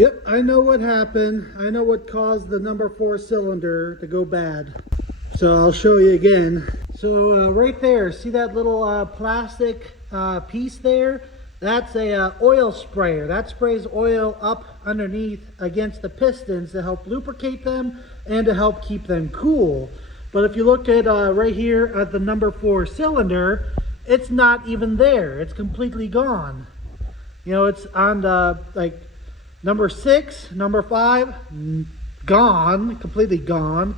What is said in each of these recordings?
Yep, I know what happened. I know what caused the number 4 cylinder to go bad. So I'll show you again. So right there, see that little plastic piece there? That's a oil sprayer. That sprays oil up underneath against the pistons to help lubricate them and to help keep them cool. But if you look at right here at the number 4 cylinder, it's not even there. It's completely gone. You know, it's on the like number 6, number 5, gone, completely gone.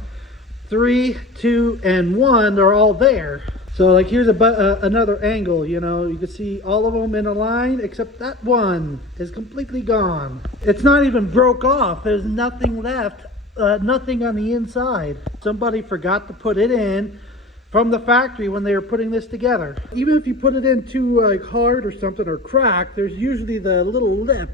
3, 2, and 1, they're all there. So like here's another angle, you know, you can see all of them in a line except that one is completely gone. It's not even broke off. There's nothing left, nothing on the inside. Somebody forgot to put it in from the factory when they were putting this together. Even if you put it in too like hard or something or cracked, there's usually the little lip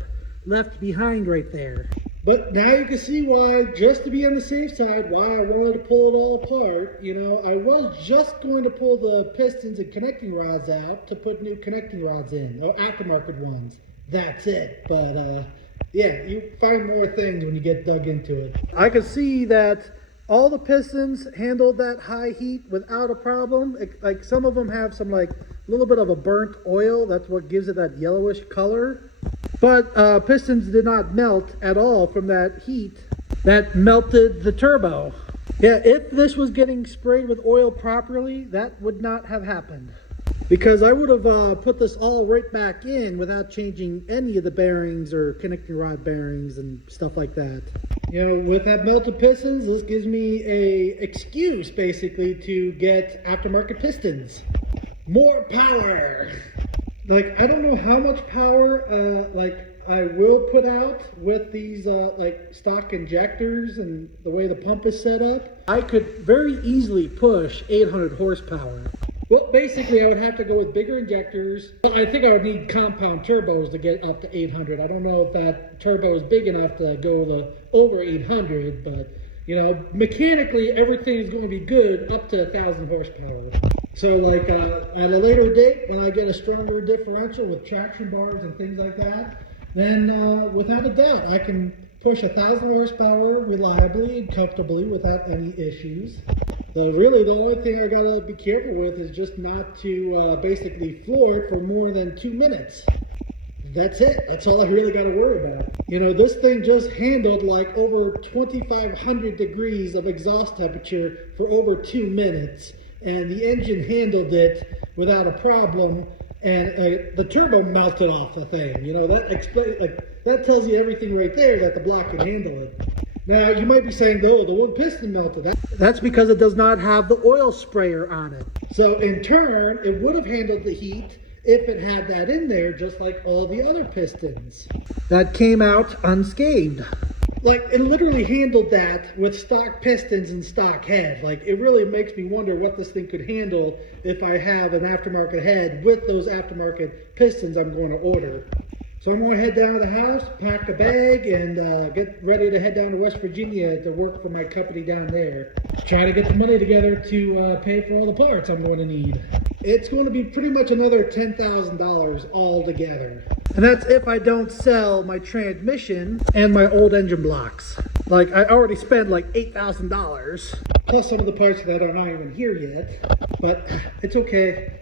left behind right there. But now you can see why, just to be on the safe side, why I wanted to pull it all apart. You know, I was just going to pull the pistons and connecting rods out to put new connecting rods in, or aftermarket ones. That's it. But yeah, you find more things when you get dug into it. I can see that all the pistons handled that high heat without a problem. Like some of them have some like a little bit of a burnt oil. That's what gives it that yellowish color. But pistons did not melt at all from that heat that melted the turbo. Yeah, if this was getting sprayed with oil properly, that would not have happened. Because I would have put this all right back in without changing any of the bearings or connecting rod bearings and stuff like that. You know, with that melted pistons, this gives me a excuse basically to get aftermarket pistons. More power! Like, I don't know how much power, like, I will put out with these, like, stock injectors and the way the pump is set up. I could very easily push 800 horsepower. Well, basically, I would have to go with bigger injectors. I think I would need compound turbos to get up to 800. I don't know if that turbo is big enough to go over 800, but, you know, mechanically, everything is going to be good up to 1,000 horsepower. So like at a later date, when I get a stronger differential with traction bars and things like that, then without a doubt, I can push 1,000 horsepower reliably and comfortably without any issues. So really the only thing I gotta be careful with is just not to basically floor it for more than 2 minutes. That's it. That's all I really got to worry about. You know, this thing just handled like over 2,500 degrees of exhaust temperature for over 2 minutes. And the engine handled it without a problem, and the turbo melted off the thing. You know, that tells you everything right there, that the block can handle it. Now, you might be saying, oh, the one piston melted. That's because it does not have the oil sprayer on it. So in turn, it would have handled the heat if it had that in there, just like all the other pistons. That came out unscathed. Like, it literally handled that with stock pistons and stock head. Like, it really makes me wonder what this thing could handle if I have an aftermarket head with those aftermarket pistons I'm going to order. So I'm going to head down to the house, pack a bag, and get ready to head down to West Virginia to work for my company down there. Try to get the money together to pay for all the parts I'm going to need. It's going to be pretty much another $10,000 altogether. And that's if I don't sell my transmission and my old engine blocks. Like, I already spent like $8,000. Plus some of the parts that are not even here yet. But it's okay.